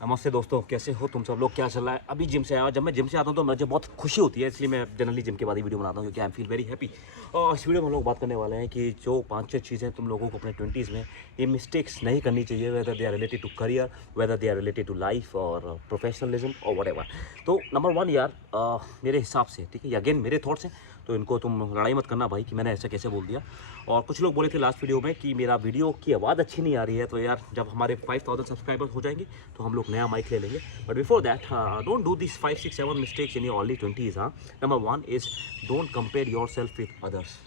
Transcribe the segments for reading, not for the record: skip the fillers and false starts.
नमस्ते दोस्तों, कैसे हो तुम सब लोग? क्या चल रहा है? अभी जिम से आया। जब मैं जिम से आता हूँ तो मुझे बहुत खुशी होती है, इसलिए मैं जनरली जिम के बाद ही वीडियो बनाता हूँ क्योंकि I am feel very happy. और इस वीडियो में हम लोग बात करने वाले हैं कि जो 5-6 चीज़ें तुम लोगों को अपने 20s में ये मिस्टेक्स नहीं करनी चाहिए, whether they are related to career, whether they are related to life और प्रोफेशनलिज्म और व्हाटएवर। तो नंबर 1 यार, मेरे हिसाब से, ठीक है, ये अगेन मेरे थॉट्स हैं, तो इनको तुम लड़ाई मत करना भाई कि मैंने ऐसा कैसे बोल दिया। और कुछ लोग बोले थे लास्ट वीडियो में कि मेरा वीडियो की आवाज़ अच्छी नहीं आ रही है, तो यार जब हमारे 5000 सब्सक्राइबर्स हो जाएंगे तो हम लोग नया माइक ले लेंगे। But before that, don't do this 5-6-7 mistakes in your early 20s। हाँ, number 1 is don't compare your self with others.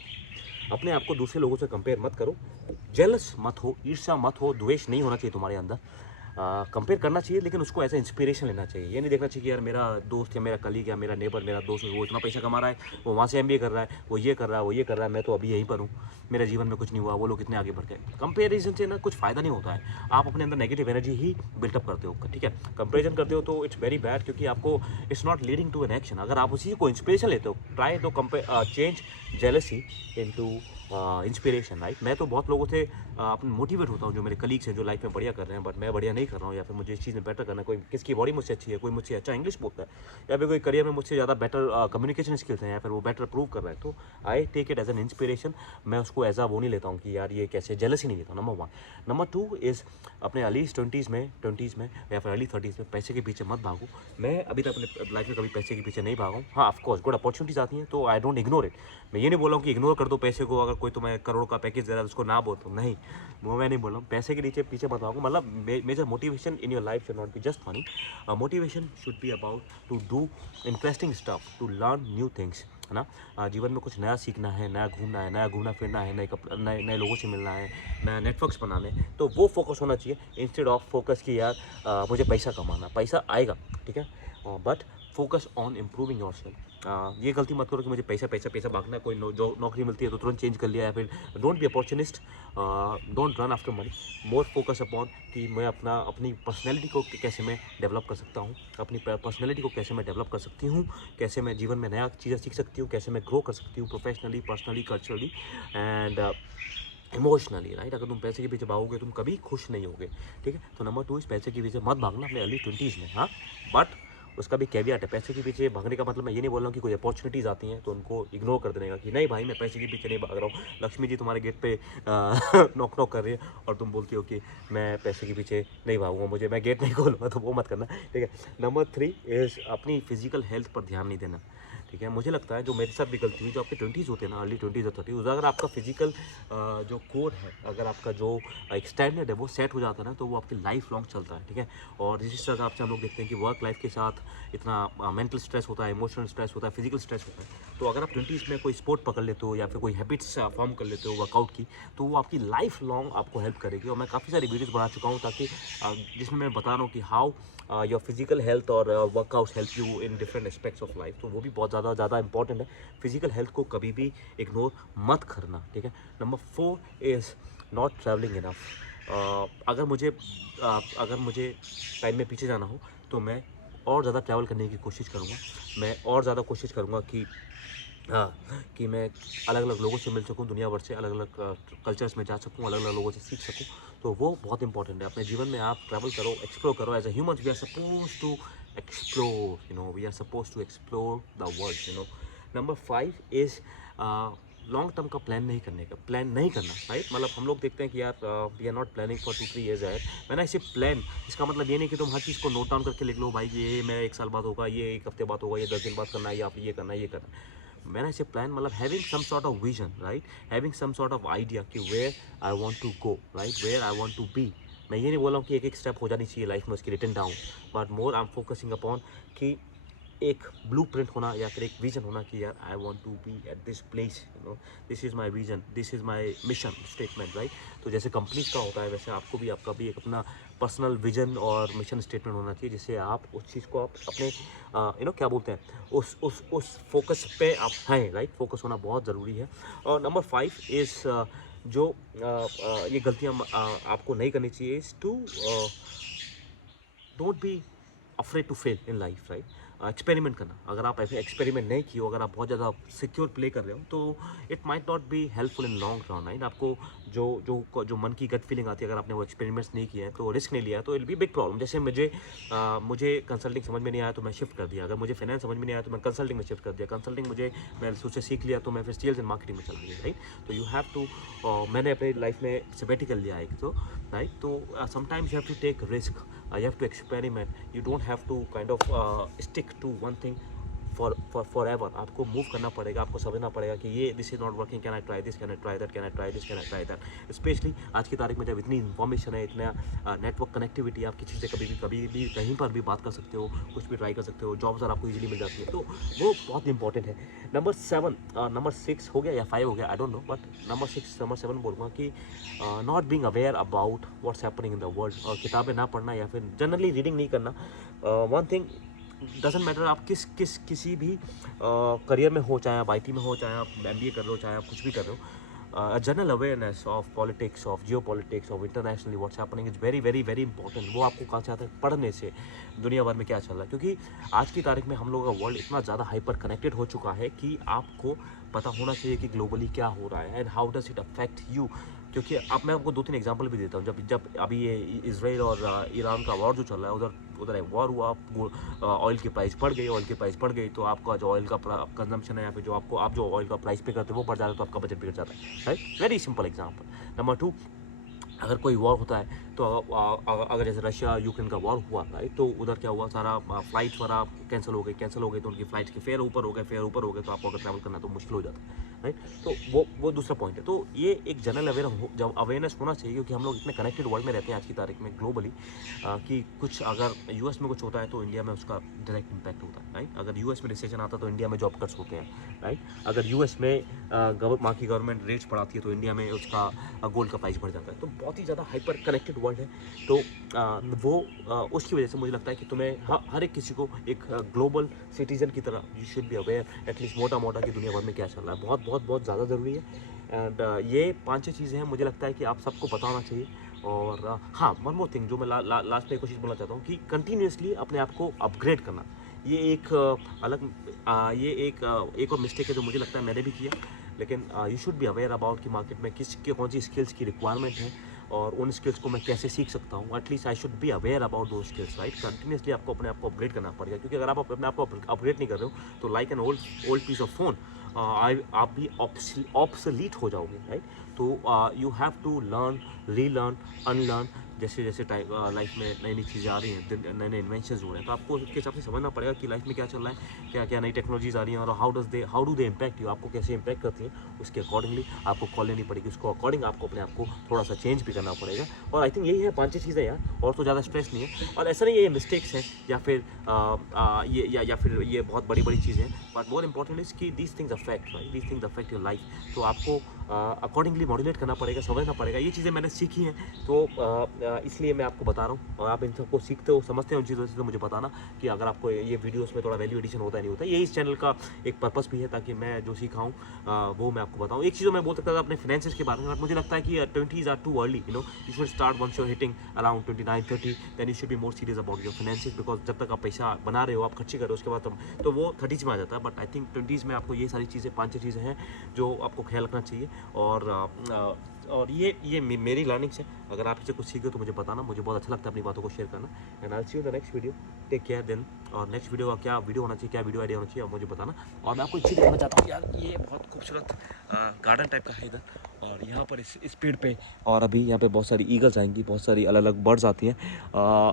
अपने आप को दूसरे लोगों से कंपेयर मत करो, जेलस मत हो, ईर्ष्या मत हो, द्वेष नहीं होना चाहिए तुम्हारे अंदर। कंपेयर करना चाहिए लेकिन उसको एज ए इंस्पिरेशन लेना चाहिए। ये नहीं देखना चाहिए कि यार मेरा दोस्त या मेरा कलीग या मेरा नेबर, मेरा दोस्त, वो इतना पैसा कमा रहा है, वो वहाँ से एमबीए कर रहा है, वो ये कर रहा है, वो ये कर रहा है, मैं तो अभी यहीं पर हूँ, मेरे जीवन में कुछ नहीं हुआ, वो लोग कितने आगे बढ़ गए। कंपेरिजन से ना कुछ फ़ायदा नहीं होता है, आप अपने अंदर नेगेटिव एनर्जी ही बिल्टअप करते हो, ठीक है। कंपेरिजन करते हो तो इट्स वेरी बैड, क्योंकि आपको it's not leading to an action. अगर आप उसी को इंस्पिरेशन लेते हो, try to change jealousy into inspiration, right. मैं तो बहुत लोगों से अपने मोटिवेट होता हूँ, जो मेरे कलीग्स हैं जो लाइफ में बढ़िया कर रहे हैं, बट मैं बढ़िया नहीं कर रहा हूँ, या फिर मुझे इस चीज़ में बेटर करना है। कोई किसकी बॉडी मुझसे अच्छी है, कोई मुझसे अच्छा इंग्लिश बोलता है, या फिर कोई करियर में मुझसे ज़्यादा बेटर कम्युनिकेशन स्किल्स हैं, या फिर वो बेटर प्रूव कर रहा है, तो I take it as an inspiration. मैं उसको एज आ वो नहीं लेता हूँ कि यार ये कैसे, जेलसी नहीं लेता। नंबर 1। नंबर 2 इज़ अपने अर्ली 20s में या फिर अर्ली 30s में पैसे के पीछे मत भागो। मैं अभी तक अपने लाइफ में कभी पैसे के पीछे नहीं भागा हूँ। हाँ, ऑफकोर्स गुड अपॉर्चुनिटीज आती हैं तो आई डोंट इग्नोर इट। मैं ये नहीं बोल रहा हूँ कि इग्नोर कर दो पैसे को, अगर कोई तुम्हें करोड़ का पैकेज दे रहा है उसको ना बोल दो, नहीं, वो मैं नहीं बोल रहा हूँ। पैसे के नीचे पीछे मत भागो, मतलब major motivation in your life should not be just money. Motivation should be about to do interesting stuff, to learn new things, है ना। जीवन में कुछ नया सीखना है, नया घूमना है, नया घूमना फिरना है, नए नए लोगों से मिलना है, नया नेटवर्क्स बनाने हैं, तो वो फोकस होना चाहिए इंस्टेड ऑफ फोकस कि यार मुझे पैसा कमाना। पैसा आएगा, ठीक है, but focus on improving your self. ये गलती मत करो कि मुझे पैसा पैसा पैसा भागना है, कोई जो नौकरी मिलती है तो तुरंत चेंज कर लिया, या फिर don't be opportunist, don't run after money. More focus upon कि मैं अपनी पर्सनैलिटी को कैसे मैं डेवलप कर सकता हूँ, अपनी पर्सनैलिटी को कैसे मैं डेवलप कर सकती हूँ, कैसे मैं जीवन में नया चीज़ें सीख सकती हूँ, कैसे मैं ग्रो कर सकती हूँ professionally, personally, culturally and emotionally, right. अगर तुम पैसे के पीछे भागोगे तुम कभी खुश नहीं होगे, ठीक है। तो नंबर 2 इस पैसे के पीछे मत भागना अपने अर्ली 20s में। हाँ, बट उसका भी कैवियट है। पैसे के पीछे भागने का मतलब मैं ये नहीं बोल रहा हूँ कि कोई अपॉर्चुनिटीज़ आती हैं तो उनको इग्नोर कर देने का कि नहीं भाई मैं पैसे के पीछे नहीं भाग रहा हूँ। लक्ष्मी जी तुम्हारे गेट पे नॉक नॉक कर रही है और तुम बोलती हो कि मैं पैसे के पीछे नहीं भागूंगा, मुझे मैं गेट नहीं खोलूँगा, तो वो मत करना, ठीक है। नंबर 3 इज़ अपनी फिजिकल हेल्थ पर ध्यान नहीं देना, ठीक है। मुझे लगता है जो मेरे साथ भी गलती हुई, जो आपके 20s होते हैं ना, अर्ली 20s और 30s, अगर आपका फिजिकल जो कोर है, अगर आपका जो एक स्टैंडर्ड है वो सेट हो जाता है ना, तो वो आपकी लाइफ लॉन्ग चलता है, ठीक है। और जिस हिसाब से हम लोग देखते हैं कि वर्क लाइफ के साथ इतना मेंटल स्ट्रेस होता है, इमोशनल स्ट्रेस होता है, फिजिकल स्ट्रेस होता है, तो अगर आप 20s में कोई स्पोर्ट पकड़ लेते हो या फिर कोई हैबिट्स फॉर्म कर लेते हो वर्कआउट की, तो वो आपकी लाइफ लॉन्ग आपको हेल्प करेगी। और मैं काफ़ी सारी वीडियोज़ बना चुका हूँ ताकि जिसमें मैं बता रहा हूँ कि हाउ योर फिजिकल हेल्थ और workout help you in different aspects of life, तो वो भी बहुत ज़्यादा इंपॉर्टेंट है। फिजिकल हेल्थ को कभी भी इग्नोर मत करना, ठीक है। Number 4 is not travelling enough. अगर मुझे टाइम में पीछे जाना हो तो मैं और ज़्यादा ट्रैवल करने की कोशिश करूँगा। मैं और ज़्यादा कोशिश करूँगा कि हाँ, कि मैं अलग अलग लोगों से मिल सकूँ, दुनिया भर से अलग अलग कल्चर्स में जा सकूँ, अलग अलग लोगों से सीख सकूँ, तो वो बहुत इंपॉर्टेंट है। अपने जीवन में आप ट्रैवल करो, एक्सप्लोर करो। As a human we are suppose to explore, we are suppose to explore the world. Number 5 is long term का प्लान नहीं करना, राइट। मतलब हम लोग देखते हैं कि यार we are not planning for 2-3 years है। मैंने ऐसे प्लान, इसका मतलब ये नहीं कि तुम हर चीज़ को नोट डाउन करके लिख लो भाई ये मैं 1 साल बाद होगा, ये 1 हफ्ते बाद होगा, ये 10 दिन बाद करना है, या फिर ये करना है, ये करना है। मैंने ऐसे प्लान, मतलब having some sort of vision, right, having some sort of idea कि where I want to go, right, where I want to be. मैं ये नहीं बोल रहा हूँ कि एक एक स्टेप हो जानी चाहिए लाइफ में उसकी written down, but more I am focusing upon कि एक ब्लूप्रिंट होना या फिर एक विजन होना कि यार I want to be at this place, this is my vision, this is my mission statement, right. तो जैसे कंपनीज का होता है वैसे आपका भी एक अपना पर्सनल विजन और मिशन स्टेटमेंट होना चाहिए, जिससे आप उस चीज़ को आप अपने क्या बोलते हैं, उस फोकस पे आप हैं, राइट। फोकस होना बहुत ज़रूरी है। और नंबर 5 इज़ जो ये गलतियाँ आपको नहीं करनी चाहिए, is to don't be afraid to fail in life, right. Experiment करना। अगर आप ऐसे एक्सपेरिमेंट नहीं किए हो, अगर आप बहुत ज़्यादा सिक्योर प्ले कर रहे हो तो it might not be helpful in long run, right. आपको जो मन की गट फीलिंग आती है, अगर आपने वो एक्सपेरिमेंट्स नहीं किए हैं तो रिस्क नहीं लिया है, तो इट बी बिग प्रॉब्लम। जैसे मुझे कंसल्टिंग समझ में नहीं आया तो मैं शिफ्ट कर दिया, अगर मुझे फाइनेंस समझ में नहीं आया तो मैं कंसल्टिंग में शिफ्ट कर दिया, कंसल्टिंग मैं उससे सीख लिया तो मैं फिर सेल्स एंड मार्केटिंग में चला गया, राइट। तो यू हैव टू, मैंने अपनी लाइफ में सेबेटिकल लिया एक तो, राइट। तो sometimes you have to take risk, you have to experiment, you don't have to kind of stick to one thing forever। आपको मूव करना पड़ेगा, आपको समझना पड़ेगा कि ये this is not working, can I try this, can I try that, can I try this, can I try that. Specially आज की तारीख में जब इतनी इन्फॉर्मेशन है, इतना नेटवर्क कनेक्टिविटी, आप किसी से कभी भी कहीं पर भी बात कर सकते हो, कुछ भी ट्राई कर सकते हो, जॉब्स आपको इजीली मिल जाती है, तो वो बहुत इंपॉर्टेंट है। नंबर 6 हो गया या 5 हो गया, I don't know, but number 7 बोलूँगा कि not being aware about what's happening in the world, और किताबें ना पढ़ना या फिर जनरली रीडिंग नहीं करना। वन थिंग डजेंट मैटर, आप किसी भी करियर में हो, चाहे आप IT में हो, चाहे आप MBA कर रहे हो, चाहे आप कुछ भी कर रहे हो, general awareness of politics, of Jio politics, of internationally what's happening is very very very important. वो आपको कहाँ से आता है, पढ़ने से, दुनिया भर में क्या चल रहा है, क्योंकि आज की तारीख में हम लोगों का वर्ल्ड इतना ज़्यादा हाइपर कनेक्टेड हो चुका है कि आपको पता होना चाहिए कि ग्लोबली क्या हो रहा है and how does it affect you. क्योंकि अब मैं आपको 2-3 एग्जांपल भी देता हूँ। जब अभी ये इजराइल और ईरान का वॉर जो चल रहा है, उधर एक वॉर हुआ, ऑयल की प्राइस बढ़ गई, तो आपका जो ऑयल का कंजम्पशन है, या फिर आप जो ऑयल का प्राइस पे करते हो वो बढ़ जाता है, तो आपका बजट बिगड़ जाता है, right. Very simple example. Number 2, अगर कोई वॉर होता है तो अगर जैसे रशिया यूक्रेन का वॉर हुआ, राइट, तो उधर क्या हुआ, सारा फ्लाइट वगैरह कैंसिल हो गई, तो उनकी फ्लाइट्स के फेयर ऊपर हो गए, तो आपको अगर ट्रैवल करना तो मुश्किल हो जाता है, राइट। तो वो दूसरा पॉइंट है। तो ये एक जनरल अवेयरनेस होना चाहिए, क्योंकि हम लोग इतने कनेक्टेड वर्ल्ड में रहते हैं आज की तारीख में ग्लोबली, कि कुछ अगर US में कुछ होता है तो इंडिया में उसका डायरेक्ट इम्पैक्ट होता है, राइट। अगर US में रिसेशन आता है तो इंडिया में जॉब कट्स होते हैं, राइट। अगर US में वहाँ की गवर्नमेंट रेट्स बढ़ाती है तो इंडिया में उसका गोल्ड का प्राइस बढ़ जाता है। तो बहुत ही ज़्यादा हाइपर कनेक्टेड वर्ल्ड है। तो उसकी वजह से मुझे लगता है कि तुम्हें हर एक किसी को एक ग्लोबल सिटीजन की तरह you should be aware at least मोटा कि दुनिया भर में क्या चल रहा है। बहुत ज़्यादा ज़रूरी है। एंड ये 5-6 चीज़ें हैं, मुझे लगता है कि आप सबको बताना चाहिए। और हाँ, वन मोर थिंग जो मैं लास्ट में कोशिश बोलना चाहता हूँ कि कंटिन्यूसली अपने आप को अपग्रेड करना। ये एक एक और मिस्टेक है जो मुझे लगता है मैंने भी किया, लेकिन you should be aware about कि मार्केट में कौन सी स्किल्स की रिक्वायरमेंट है और उन स्किल्स को मैं कैसे सीख सकता हूँ। At least I should be aware about दो स्किल्स, राइट। कंटिन्यूसली आपको अपने आप को अपग्रेड करना पड़ेगा, क्योंकि अगर आप अपने आप को अपग्रेड नहीं कर रहे हो तो like an old piece of phone आप भी ऑब्सोलीट हो जाओगे, राइट। तो you have to learn, relearn, unlearn. जैसे जैसे लाइफ में नई नई चीज़ें आ रही हैं, नए नए इन्वेंशंस हो रहे हैं, तो आपको उसके हिसाब से समझना पड़ेगा कि लाइफ में क्या चल रहा है, क्या क्या नई टेक्नोलॉजीज आ रही हैं और how do they impact you, आपको कैसे इम्पैक्ट करती हैं। उसके अकॉर्डिंगली आपको कॉल लेनी पड़ेगी, उसको अकॉर्डिंग आपको अपने आप को थोड़ा सा चेंज भी करना पड़ेगा। और आई थिंक यही है 5-6 चीज़ें यार, और तो ज़्यादा स्ट्रेस नहीं है। और ऐसा नहीं है ये मिस्टेक्स हैं या फिर फिर ये बहुत बड़ी बड़ी चीज़ें हैं, बट मोर इंपॉर्टेंट इज कि these things affect, right, these things affect your life. तो आपको अकॉर्डिंगली मॉड्यूलेट करना पड़ेगा, समझना पड़ेगा। ये चीज़ें मैंने सीखी हैं, तो इसलिए मैं आपको बता रहा हूँ। और आप इन सबको सीखते हो, समझते हो उन चीज़ों से, तो मुझे बताना कि अगर आपको ये वीडियोस में थोड़ा वैल्यू एडिशन होता है नहीं होता। ये इस चैनल का एक पर्पस भी है, ताकि मैं जो सीखा हूँ वो मैं आपको बताऊँ। एक चीज़ मैं बोल सकता था अपने फाइनेंसेस के बारे में, बट मुझे लगता है कि 20s are too early, you should start once you are hitting around 29-30, then you should be more serious about your finances, because जब तक आप पैसा बना रहे हो, आप खर्ची कर रहे हो, उसके बाद तो वो 30s में आ जाता है। बट आई थिंक 20s में आपको ये सारी चीज़ें 5-6 चीज़ें हैं जो आपको ख्याल रखना चाहिए। और ये मेरी लर्निंग्स है। अगर आप इसे कुछ सीखे तो मुझे बताना, मुझे बहुत अच्छा लगता है अपनी बातों को शेयर करना। And I see you the next video, take care then. और नेक्स्ट वीडियो का क्या वीडियो होना चाहिए, क्या वीडियो आइडिया होना चाहिए, आप मुझे बताना। और मैं आपको एक चीज़ दिखाना चाहता हूँ यार, ये बहुत खूबसूरत गार्डन टाइप का है इधर, और यहाँ पर इस पेड़ पे, और अभी यहाँ पे बहुत सारी ईगल्स आएंगी, बहुत सारी अलग अलग बर्ड्स आती हैं।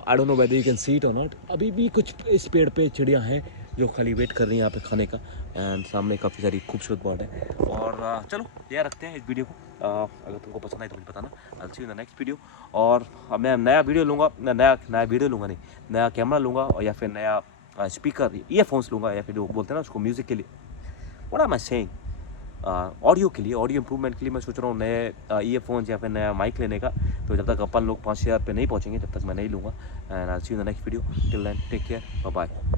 I don't know whether you can see it और नॉट। अभी भी कुछ इस पेड़ पे चिड़ियाँ हैं जो खाली वेट कर रही हैं यहाँ पे खाने का। एंड सामने काफ़ी सारी खूबसूरत बर्ड है। और चलो यह रखते हैं इस वीडियो को। अगर तुमको पसंद आए तो मुझे बताना। I see you in the next video. और मैं नया वीडियो लूँगा, नया वीडियो लूँगा नहीं, नया कैमरा लूँगा, और या फिर नया स्पीकर, ईयरफोन्स लूँगा, या फिर जो बोलते हैं ना उसको म्यूज़िक के लिए, what am I saying, audio के लिए, ऑडियो इंप्रूवमेंट के लिए मैं सोच रहा हूँ नए ईयरफोन्स या फिर नया माइक लेने का। तो जब तक अपन लोग 5,000 पे नहीं पहुँचेंगे, जब तक मैं नहीं लूँगा। And I see you in the next video. Till then take care, bye bye.